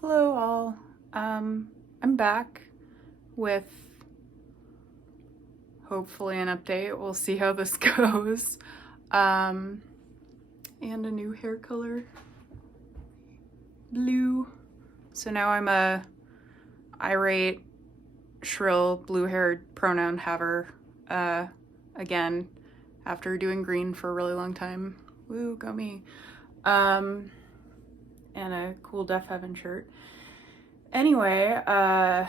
Hello all. I'm back with hopefully an update. We'll see how this goes. And a new hair color, blue. So now I'm a irate, shrill, blue-haired pronoun haver again after doing green for a really long time. Woo, go me. And a cool Deaf Heaven shirt. Anyway, yeah,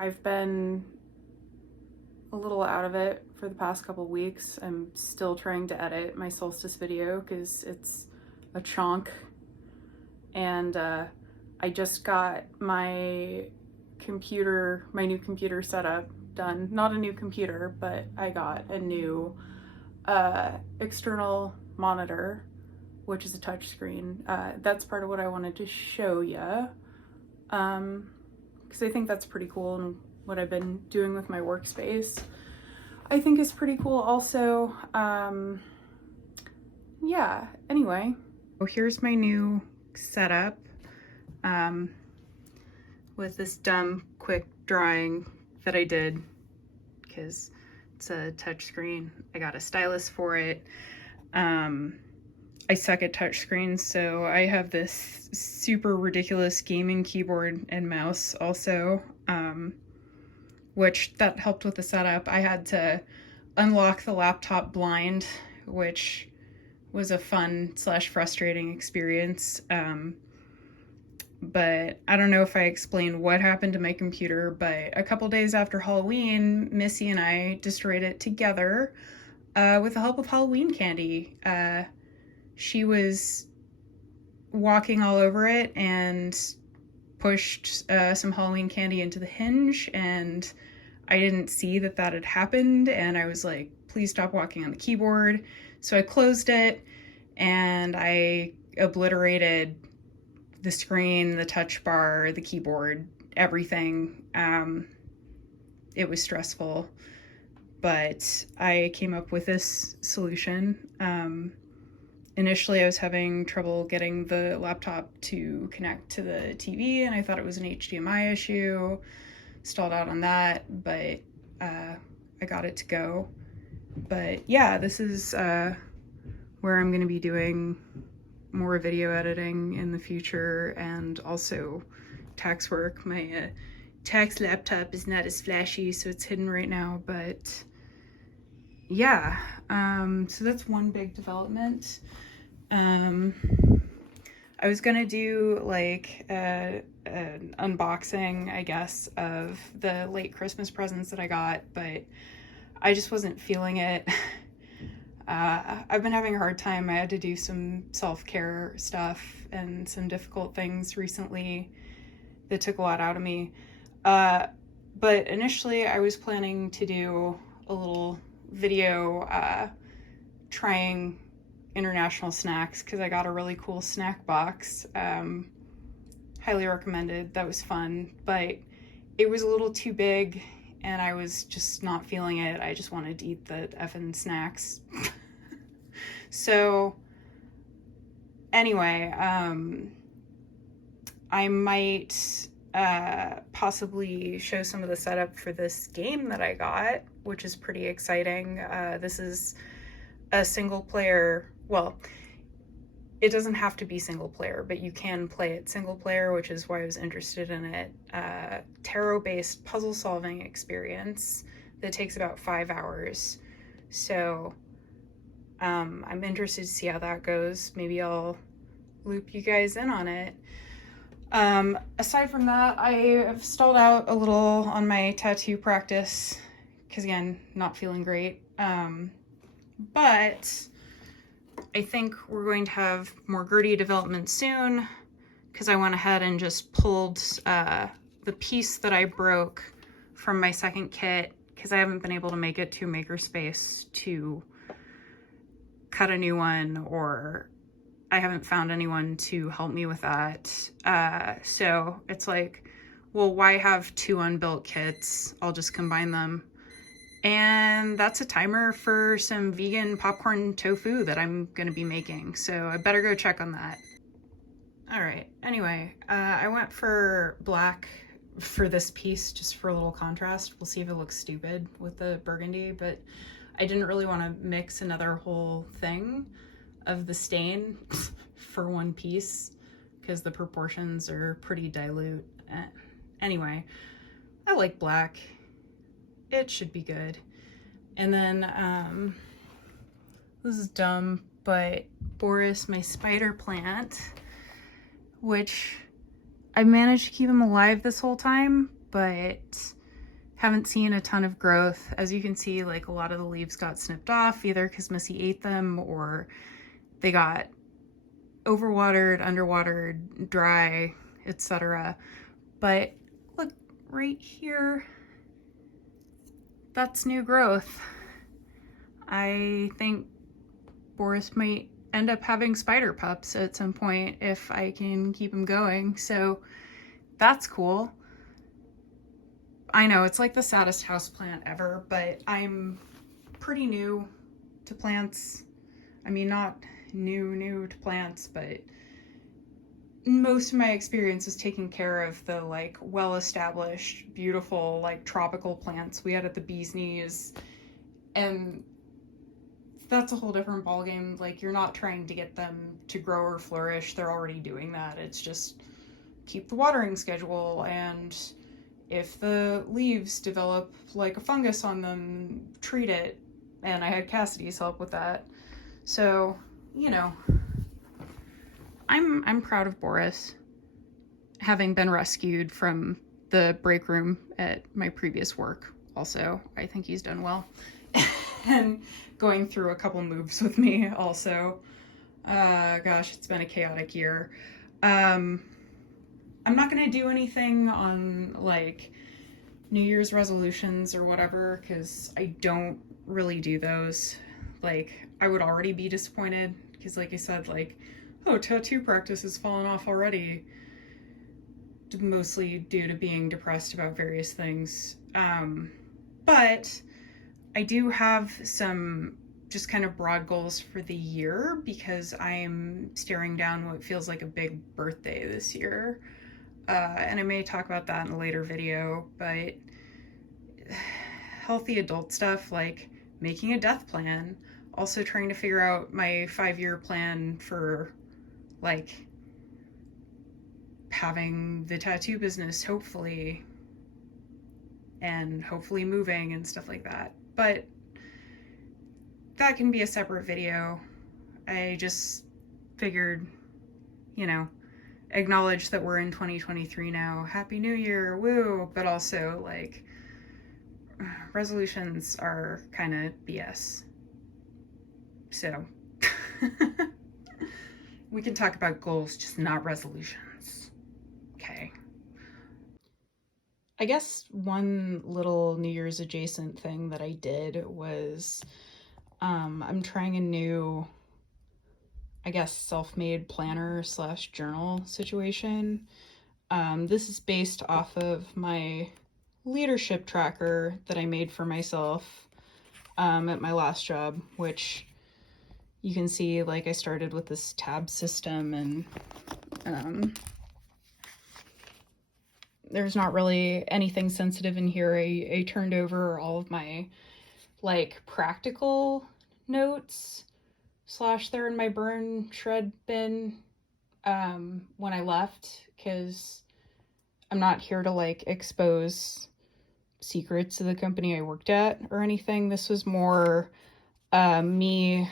I've been a little out of it for the past couple weeks. I'm still trying to edit my solstice video because it's a chonk. And I just got my new computer setup done. Not a new computer, but I got a new external monitor, which is a touch screen. That's part of what I wanted to show you, because I think that's pretty cool, and what I've been doing with my workspace I think is pretty cool also. Yeah, anyway. So here's my new setup with this dumb quick drawing that I did because it's a touch screen. I got a stylus for it. I suck at touch screens, so I have this super ridiculous gaming keyboard and mouse also, which that helped with the setup. I had to unlock the laptop blind, which was a fun / frustrating experience. But I don't know if I explained what happened to my computer, but a couple days after Halloween, Missy and I destroyed it together with the help of Halloween candy. She was walking all over it and pushed some Halloween candy into the hinge, and I didn't see that had happened, and I was like, please stop walking on the keyboard. So I closed it and I obliterated the screen, the touch bar, the keyboard, everything. It was stressful, but I came up with this solution. Initially, I was having trouble getting the laptop to connect to the TV, and I thought it was an HDMI issue. Stalled out on that, but I got it to go. But yeah, this is where I'm going to be doing more video editing in the future, and also tax work. My tax laptop is not as flashy, so it's hidden right now, but yeah, so that's one big development. I was gonna do like an unboxing, I guess, of the late Christmas presents that I got, but I just wasn't feeling it. I've been having a hard time. I had to do some self-care stuff and some difficult things recently that took a lot out of me. But initially I was planning to do a little video trying international snacks because I got a really cool snack box. Highly recommended. That was fun, but it was a little too big and I was just not feeling it. I just wanted to eat the effing snacks. So anyway, I might possibly show some of the setup for this game that I got, which is pretty exciting. This is a single player, well, it doesn't have to be single player, but you can play it single player, which is why I was interested in it. Tarot-based puzzle solving experience that takes about 5 hours. So I'm interested to see how that goes. Maybe I'll loop you guys in on it. Aside from that, I have stalled out a little on my tattoo practice because, again, not feeling great. But I think we're going to have more Gertie development soon because I went ahead and just pulled the piece that I broke from my second kit because I haven't been able to make it to Makerspace to cut a new one, or I haven't found anyone to help me with that. So it's like, well, why have 2 unbuilt kits? I'll just combine them. And that's a timer for some vegan popcorn tofu that I'm gonna be making. So I better go check on that. All right. Anyway, I went for black for this piece just for a little contrast. We'll see if it looks stupid with the burgundy, but I didn't really want to mix another whole thing of the stain for one piece because the proportions are pretty dilute. Anyway, I like black. It should be good. And then, this is dumb, but Boris, my spider plant, which I managed to keep him alive this whole time, but haven't seen a ton of growth. As you can see, like a lot of the leaves got snipped off, either because Missy ate them or they got overwatered, underwatered, dry, etc. But look right here, that's new growth. I think Boris might end up having spider pups at some point if I can keep him going, so that's cool. I know it's like the saddest houseplant ever, but I'm pretty new to plants. I mean, not new to plants, but most of my experience is taking care of the like well-established, beautiful, like tropical plants we had at the bee's knees, and that's a whole different ballgame. Like, you're not trying to get them to grow or flourish. They're already doing that. It's just keep the watering schedule, and if the leaves develop like a fungus on them, treat it. And I had Cassidy's help with that. So, you know, I'm proud of Boris, having been rescued from the break room at my previous work. Also, I think he's done well. And going through a couple moves with me also. Gosh, it's been a chaotic year. I'm not gonna do anything on like New Year's resolutions or whatever, because I don't really do those. Like, I would already be disappointed because, like I said, like, oh, tattoo practice has fallen off already, mostly due to being depressed about various things. But I do have some just kind of broad goals for the year because I'm staring down what feels like a big birthday this year. And I may talk about that in a later video, but healthy adult stuff like making a death plan, also trying to figure out my 5-year plan for like having the tattoo business, hopefully, and hopefully moving and stuff like that. But that can be a separate video. I just figured, you know, acknowledge that we're in 2023 now. Happy New Year, woo! But also, like, resolutions are kind of BS. So, we can talk about goals, just not resolutions. Okay. I guess one little New Year's adjacent thing that I did was I'm trying a new, I guess, self-made planner / journal situation. This is based off of my leadership tracker that I made for myself at my last job, which you can see, like, I started with this tab system, and there's not really anything sensitive in here. I turned over all of my like practical notes / they're in my burn shred bin when I left, because I'm not here to like expose secrets of the company I worked at or anything. This was more me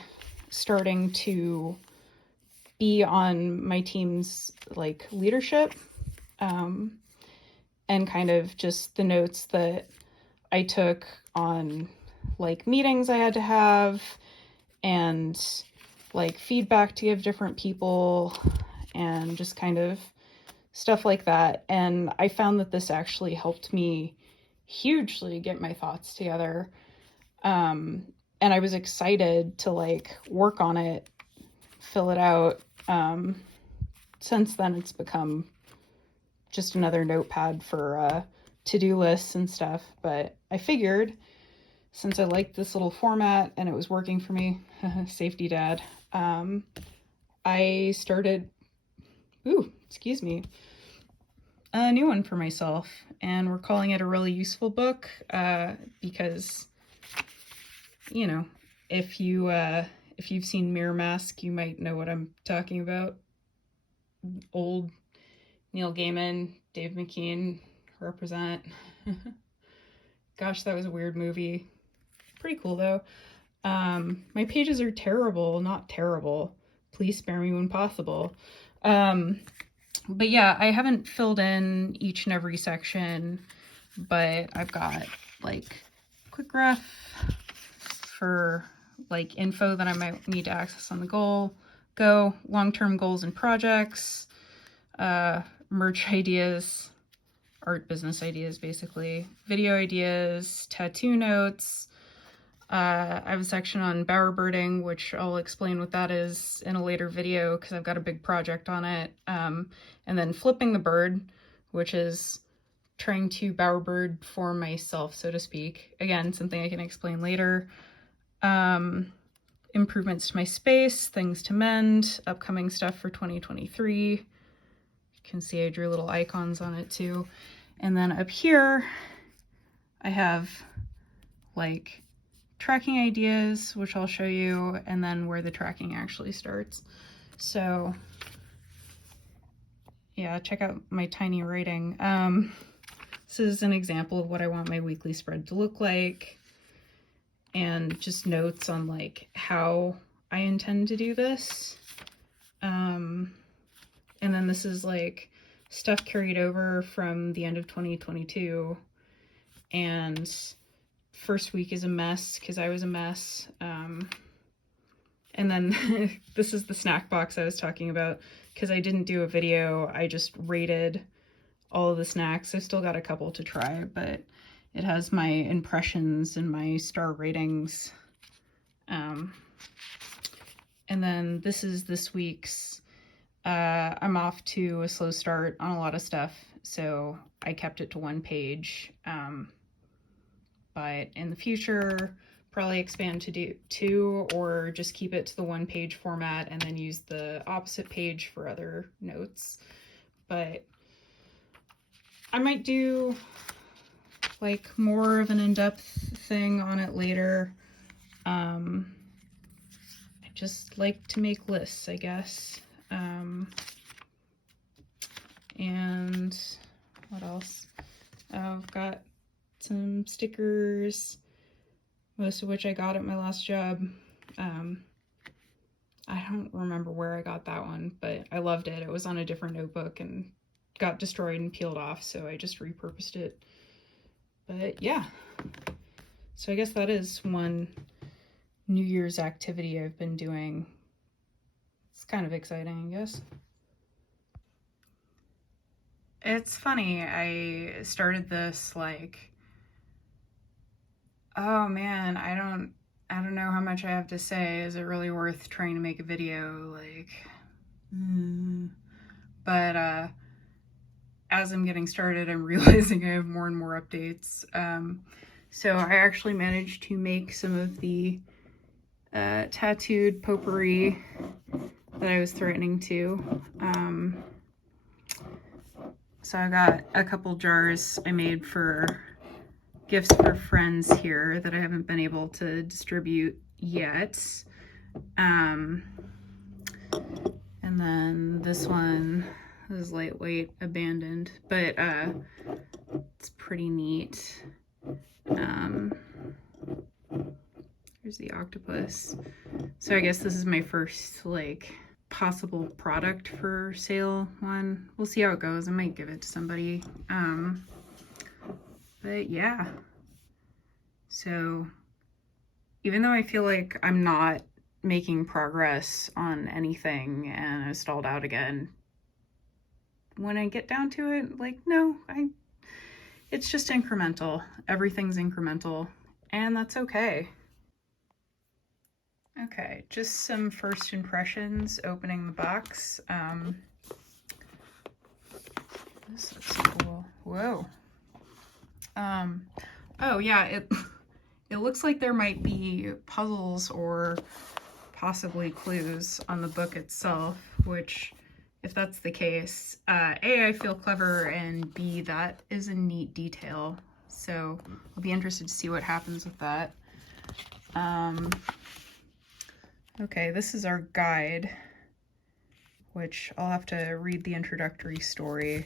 starting to be on my team's like leadership, and kind of just the notes that I took on like meetings I had to have and like feedback to give different people and just kind of stuff like that. And I found that this actually helped me hugely get my thoughts together. And I was excited to like work on it, fill it out. Since then it's become just another notepad for to-do lists and stuff. But I figured, since I liked this little format and it was working for me, safety dad, I started ooh, excuse me, a new one for myself, and we're calling it a really useful book, because, you know, if you've seen Mirror Mask, you might know what I'm talking about. Old Neil Gaiman, Dave McKean represent. Gosh, that was a weird movie. Pretty cool though. My pages are terrible, not terrible. Please spare me when possible. But yeah, I haven't filled in each and every section, but I've got like quick ref for like info that I might need to access on the go, long-term goals and projects, merch ideas, art business ideas, basically, video ideas, tattoo notes. I have a section on bowerbirding, which I'll explain what that is in a later video because I've got a big project on it. And then flipping the bird, which is trying to bowerbird for myself, so to speak. Again, something I can explain later. Improvements to my space, things to mend, upcoming stuff for 2023. You can see I drew little icons on it too. And then up here, I have like tracking ideas, which I'll show you, and then where the tracking actually starts. So yeah, check out my tiny writing. This is an example of what I want my weekly spread to look like, and just notes on like how I intend to do this. And then this is like stuff carried over from the end of 2022, and first week is a mess because I was a mess. And then this is the snack box I was talking about because I didn't do a video. I just rated all of the snacks. I've still got a couple to try, but it has my impressions and my star ratings. And then this is this week's. I'm off to a slow start on a lot of stuff, so I kept it to one page. But in the future, probably expand to do two, or just keep it to the one page format and then use the opposite page for other notes. But I might do like more of an in-depth thing on it later. I just like to make lists, I guess. And what else? I've got some stickers, most of which I got at my last job. I don't remember where I got that one, but I loved it. It was on a different notebook and got destroyed and peeled off, so I just repurposed it. But yeah, so I guess that is one New Year's activity I've been doing. It's kind of exciting, I guess. It's funny, I started this like, oh man, I don't know how much I have to say. Is it really worth trying to make a video? Like, but as I'm getting started, I'm realizing I have more and more updates. So I actually managed to make some of the tattooed potpourri that I was threatening to. So I got a couple jars I made for gifts for friends here that I haven't been able to distribute yet. And then this one is lightweight, abandoned, but it's pretty neat. Here's the octopus. So I guess this is my first like possible product for sale one. We'll see how it goes. I might give it to somebody. But yeah. So even though I feel like I'm not making progress on anything and I stalled out again, when I get down to it, like, no, it's just incremental. Everything's incremental, and that's okay. Okay, just some first impressions opening the box. This looks cool. Whoa. Oh yeah, it looks like there might be puzzles or possibly clues on the book itself, which if that's the case. A, I feel clever, and B, that is a neat detail. So I'll be interested to see what happens with that. Okay, this is our guide, which I'll have to read the introductory story.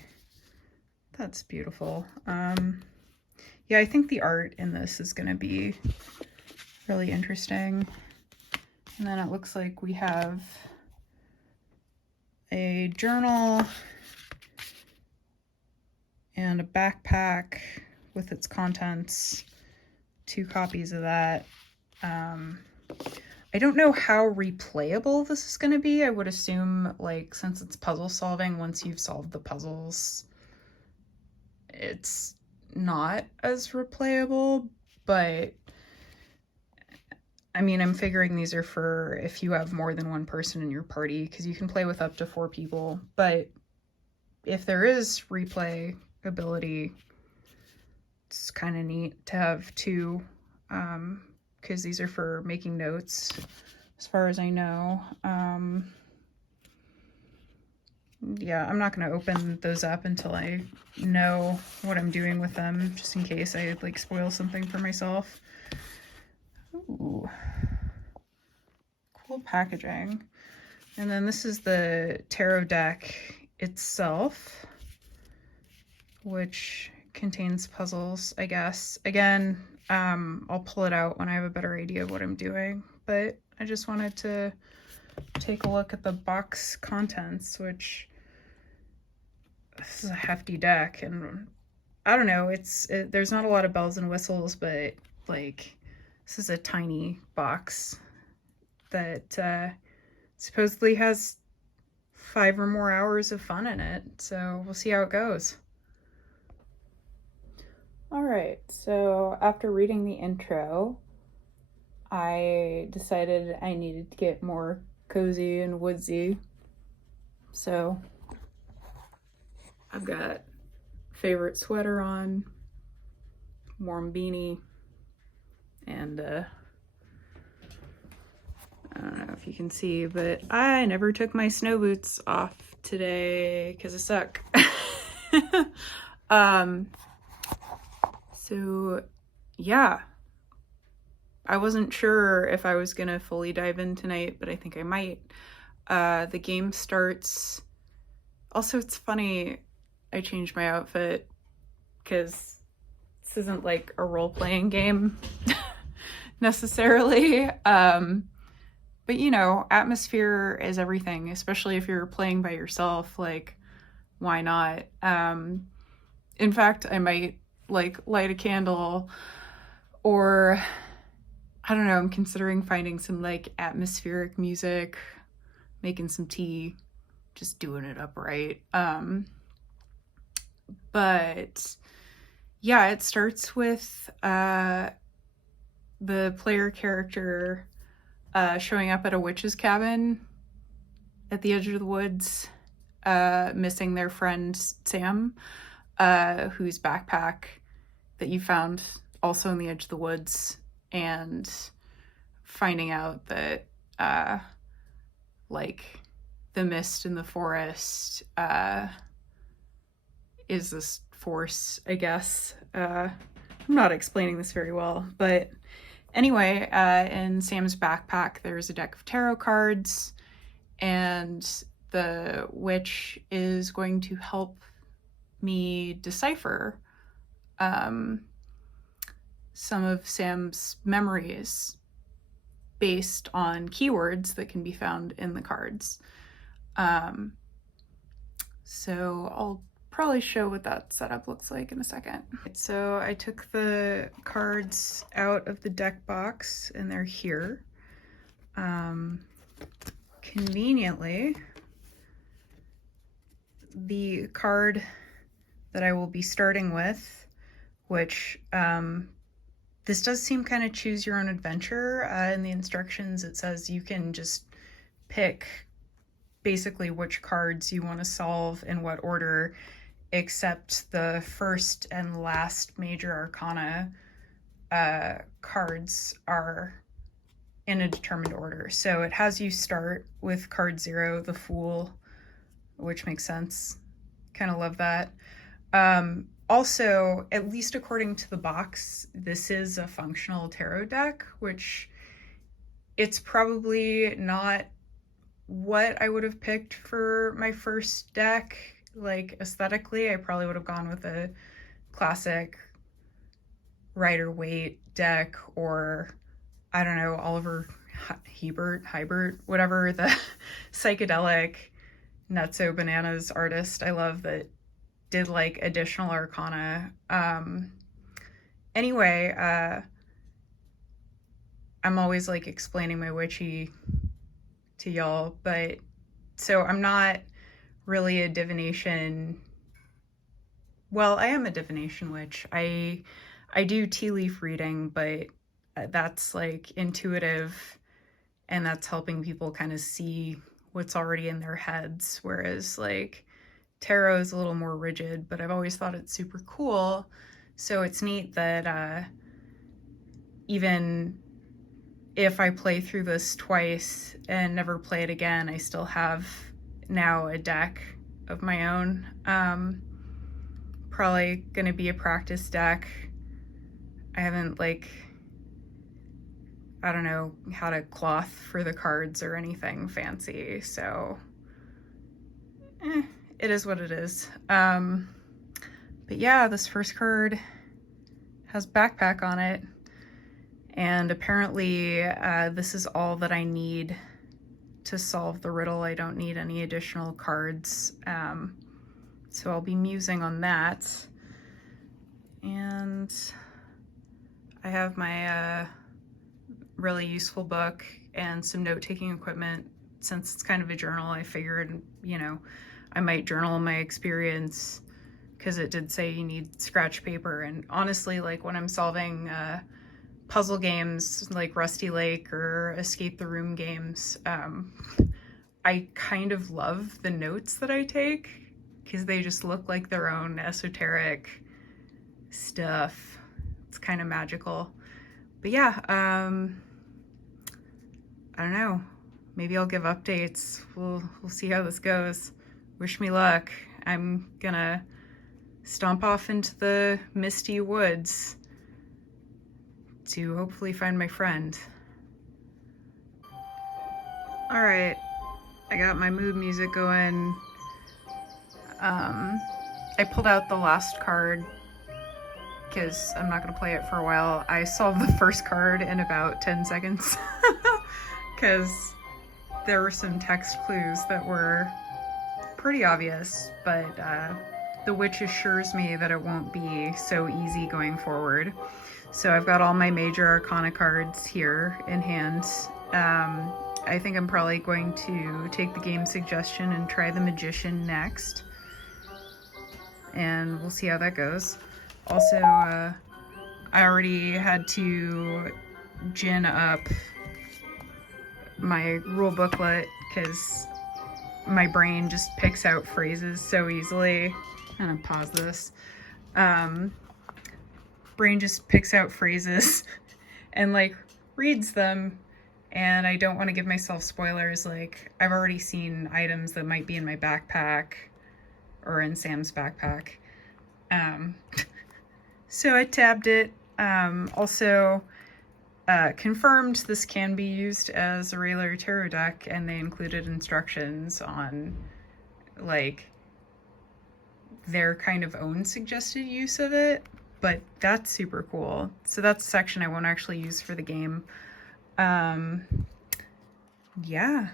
That's beautiful. Yeah, I think the art in this is going to be really interesting. And then it looks like we have a journal and a backpack with its contents, 2 copies of that. I don't know how replayable this is going to be. I would assume, like, since it's puzzle solving, once you've solved the puzzles, it's not as replayable, but I mean, I'm figuring these are for if you have more than one person in your party, because you can play with up to 4 people. But if there is replay ability, it's kind of neat to have 2, because these are for making notes, as far as I know. Yeah, I'm not going to open those up until I know what I'm doing with them, just in case I, like, spoil something for myself. Ooh. Cool packaging. And then this is the tarot deck itself, which contains puzzles, I guess. Again, I'll pull it out when I have a better idea of what I'm doing, but I just wanted to take a look at the box contents, which this is a hefty deck, and I don't know, there's not a lot of bells and whistles, but like, this is a tiny box that supposedly has 5 or more hours of fun in it, so we'll see how it goes. All right, so after reading the intro, I decided I needed to get more cozy and woodsy. So I've got favorite sweater on, warm beanie, and I don't know if you can see, but I never took my snow boots off today because I suck. So yeah, I wasn't sure if I was gonna fully dive in tonight, but I think I might. The game starts. Also, it's funny, I changed my outfit because this isn't like a role-playing game necessarily. But you know, atmosphere is everything, especially if you're playing by yourself. Like, why not? In fact, I might like light a candle, or I don't know, I'm considering finding some like atmospheric music, making some tea, just doing it upright. But yeah, it starts with the player character showing up at a witch's cabin at the edge of the woods, missing their friend Sam, whose backpack that you found also in the edge of the woods, and finding out that like the mist in the forest is this force, I guess. I'm not explaining this very well, but anyway, in Sam's backpack there's a deck of tarot cards, and the witch is going to help me decipher some of Sam's memories based on keywords that can be found in the cards. So I'll probably show what that setup looks like in a second. So I took the cards out of the deck box, and they're here. Conveniently, the card that I will be starting with, which this does seem kind of choose your own adventure. In the instructions it says you can just pick basically which cards you want to solve in what order, except the first and last major arcana cards are in a determined order. So it has you start with card 0, the Fool, which makes sense. Kind of love that. Also, at least according to the box, this is a functional tarot deck, which it's probably not what I would have picked for my first deck. Like, aesthetically, I probably would have gone with a classic Rider-Waite deck, or I don't know, Oliver Hybert, whatever, the psychedelic nutso bananas artist I love that did like additional arcana. Anyway, I'm always like explaining my witchy to y'all, but so I'm not really a divination. Well, I am a divination witch. I do tea leaf reading, but that's like intuitive, and that's helping people kind of see what's already in their heads, whereas like tarot is a little more rigid, but I've always thought it's super cool. So it's neat that even if I play through this twice and never play it again, I still have now a deck of my own. Probably gonna be a practice deck. I haven't I don't know how to cloth for the cards or anything fancy, so it is what it is. But yeah, this first card has backpack on it, and apparently this is all that I need to solve the riddle. I don't need any additional cards, so I'll be musing on that. And I have my really useful book and some note-taking equipment. Since it's kind of a journal, I figured, you know, I might journal my experience, because it did say you need scratch paper. And honestly, like when I'm solving puzzle games like Rusty Lake or Escape the Room games, I kind of love the notes that I take, because they just look like their own esoteric stuff. It's kind of magical. But yeah, I don't know. Maybe I'll give updates. We'll see how this goes. Wish me luck. I'm gonna stomp off into the misty woods to hopefully find my friend. All right, I got my mood music going. I pulled out the last card because I'm not gonna play it for a while. I solved the first card in about 10 seconds because there were some text clues that were pretty obvious, but the witch assures me that it won't be so easy going forward. So I've got all my major arcana cards here in hand. I think I'm probably going to take the game suggestion and try the magician next, and we'll see how that goes. Also, I already had to gin up my rule booklet because my brain just picks out phrases so easily. I'm gonna pause this. Brain just picks out phrases and like reads them, and I don't want to give myself spoilers. Like, I've already seen items that might be in my backpack or in Sam's backpack. So I tabbed it. Also confirmed this can be used as a regular tarot deck, and they included instructions on like their kind of own suggested use of it, but that's super cool. So that's a section I won't actually use for the game. Yeah.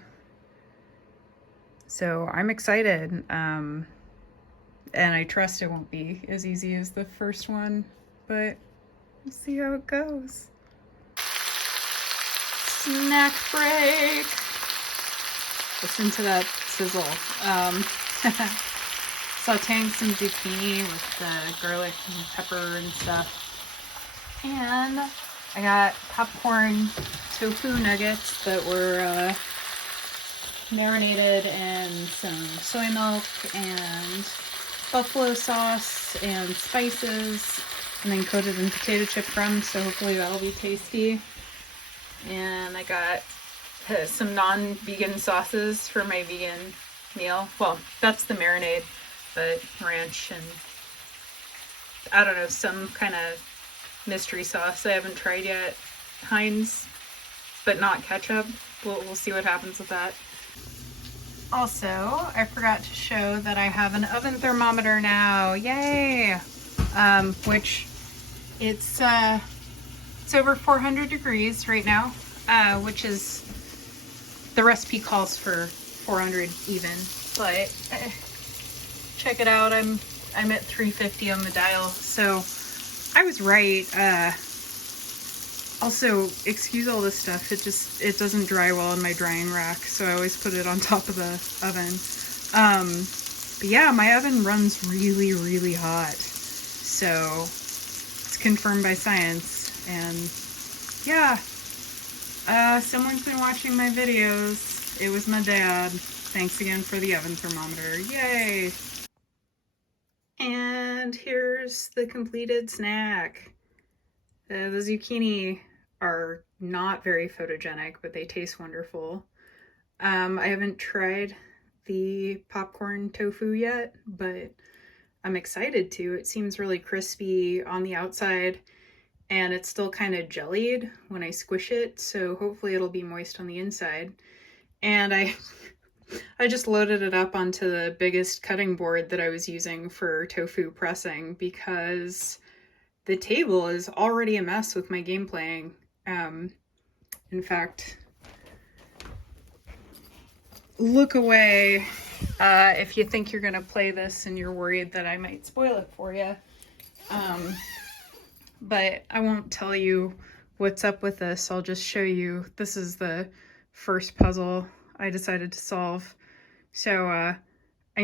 So I'm excited. And I trust it won't be as easy as the first one, but we'll see how it goes. Snack break. Listen to that sizzle. Sauteing some zucchini with the garlic and pepper and stuff. And I got popcorn tofu nuggets that were marinated in some soy milk and buffalo sauce and spices, and then coated in potato chip crumbs, so hopefully that'll be tasty. And I got some non-vegan sauces for my vegan meal. Well, that's the marinade, but ranch and I don't know, some kind of mystery sauce I haven't tried yet. Heinz, but not ketchup. We'll see what happens with that. Also, I forgot to show that I have an oven thermometer now. Yay! Which it's over 400 degrees right now, which is the recipe calls for 400 even. But check it out. I'm at 350 on the dial, so I was right. Also, excuse all this stuff. It doesn't dry well in my drying rack, so I always put it on top of the oven. But yeah, my oven runs really, really hot. So it's confirmed by science. And yeah, someone's been watching my videos. It was my dad. Thanks again for the oven thermometer. Yay! And here's the completed snack. The zucchini are not very photogenic, but they taste wonderful. I haven't tried the popcorn tofu yet, but I'm excited to. It seems really crispy on the outside, and it's still kind of jellied when I squish it, so hopefully it'll be moist on the inside. And I just loaded it up onto the biggest cutting board that I was using for tofu pressing because the table is already a mess with my game playing. In fact, look away if you think you're gonna play this and you're worried that I might spoil it for you. But I won't tell you what's up with this. I'll just show you. This is the first puzzle I decided to solve. So, I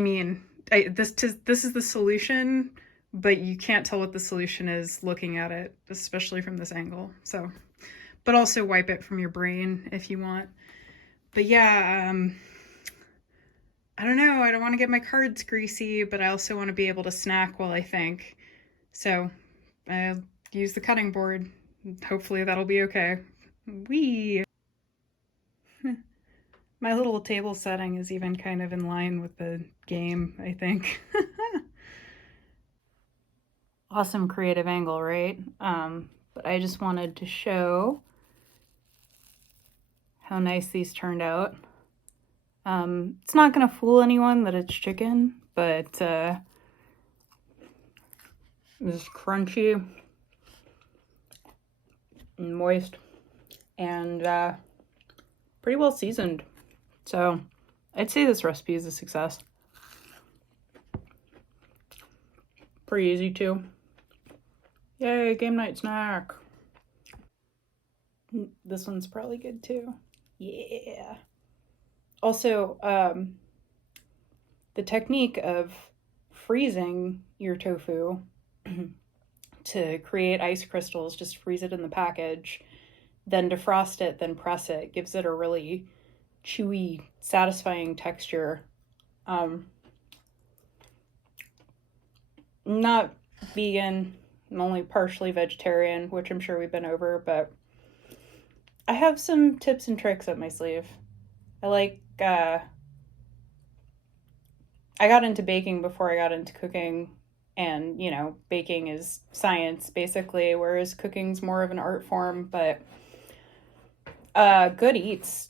mean, this is the solution, but you can't tell what the solution is looking at it, especially from this angle. So, but also wipe it from your brain if you want. But yeah, I don't know. I don't want to get my cards greasy, but I also want to be able to snack while I think. So I'll use the cutting board. Hopefully that'll be okay. Whee! My little table setting is even kind of in line with the game, I think. Awesome creative angle, right? But I just wanted to show how nice these turned out. It's not gonna fool anyone that it's chicken, but it's crunchy and moist and pretty well seasoned. So I'd say this recipe is a success. Pretty easy too. Yay, game night snack. This one's probably good too. Yeah. Also, the technique of freezing your tofu to create ice crystals, just freeze it in the package, then defrost it, then press it, gives it a really chewy, satisfying texture. Not vegan, I'm only partially vegetarian, which I'm sure we've been over, but I have some tips and tricks up my sleeve. I got into baking before I got into cooking, and, you know, baking is science, basically, whereas cooking's more of an art form, but Good Eats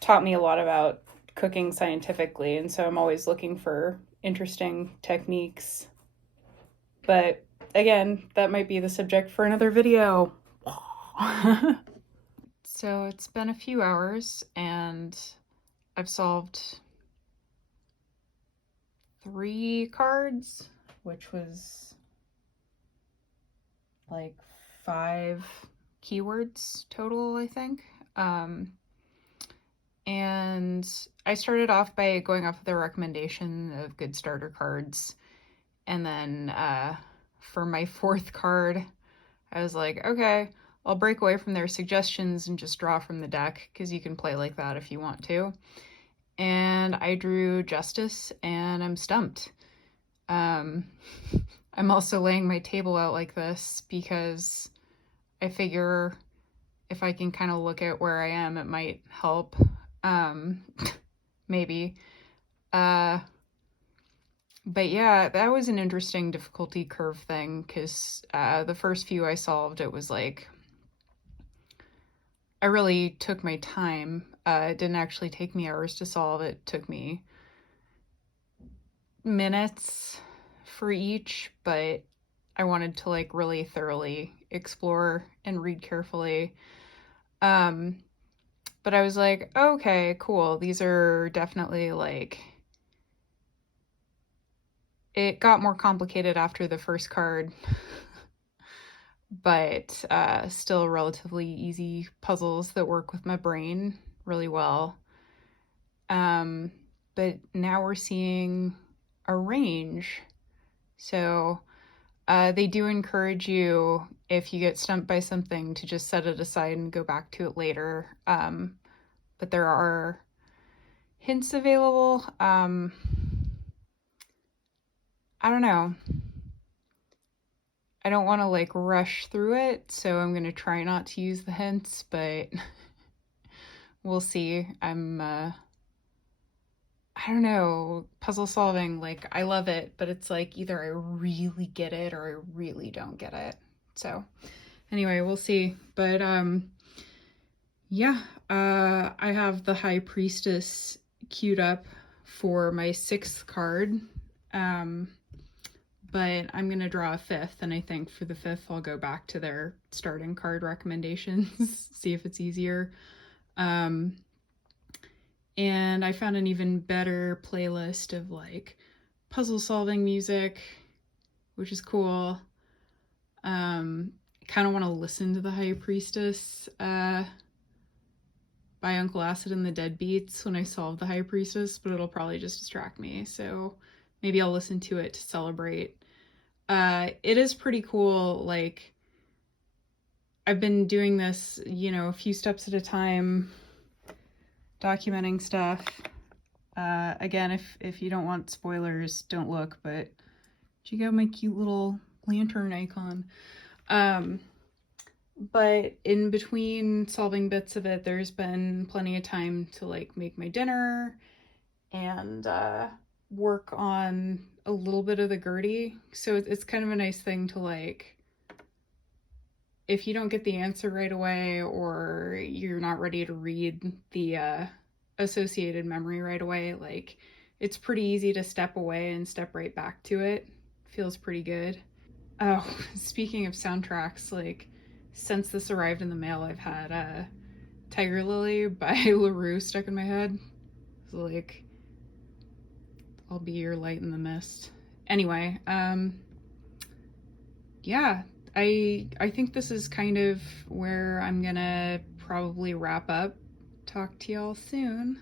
taught me a lot about cooking scientifically, and so I'm always looking for interesting techniques. But again, that might be the subject for another video. So it's been a few hours and I've solved 3 cards, which was like 5 keywords total, I think. And I started off by going off of their recommendation of good starter cards. And then for my 4th card, I was like, okay, I'll break away from their suggestions and just draw from the deck, because you can play like that if you want to. And I drew Justice, and I'm stumped. I'm also laying my table out like this because I figure if I can kind of look at where I am, it might help. Maybe. Uh, but yeah, that was an interesting difficulty curve thing because the first few I solved, it was like I really took my time. It didn't actually take me hours to solve. It took me minutes for each, but I wanted to like really thoroughly explore and read carefully. Um, but I was like, okay, cool. These are definitely like, it got more complicated after the first card, but still relatively easy puzzles that work with my brain really well. Um, but now we're seeing a range. So they do encourage you, if you get stumped by something, to just set it aside and go back to it later. But there are hints available. I don't know. I don't want to like rush through it, so I'm going to try not to use the hints, but we'll see. I don't know, puzzle solving, like, I love it, but it's like either I really get it or I really don't get it. So, anyway, we'll see. But, yeah, I have the High Priestess queued up for my 6th card. Um, but I'm going to draw a 5th, and I think for the 5th, I'll go back to their starting card recommendations, see if it's easier. And I found an even better playlist of like puzzle solving music, which is cool. Kind of want to listen to the High Priestess by Uncle Acid and the Deadbeats when I solve the High Priestess, but it'll probably just distract me. So maybe I'll listen to it to celebrate. It is pretty cool. Like, I've been doing this, you know, a few steps at a time, documenting stuff. Again, if you don't want spoilers, don't look, but check out my cute little lantern icon. But in between solving bits of it, there's been plenty of time to like make my dinner and work on a little bit of the Gertie. So it's kind of a nice thing to like, if you don't get the answer right away or you're not ready to read the associated memory right away, like, it's pretty easy to step away and step right back to it. Feels pretty good. Oh, speaking of soundtracks, like, since this arrived in the mail, I've had Tiger Lily by LaRue stuck in my head. It's like, I'll be your light in the mist. Anyway, yeah, I think this is kind of where I'm gonna probably wrap up. Talk to y'all soon.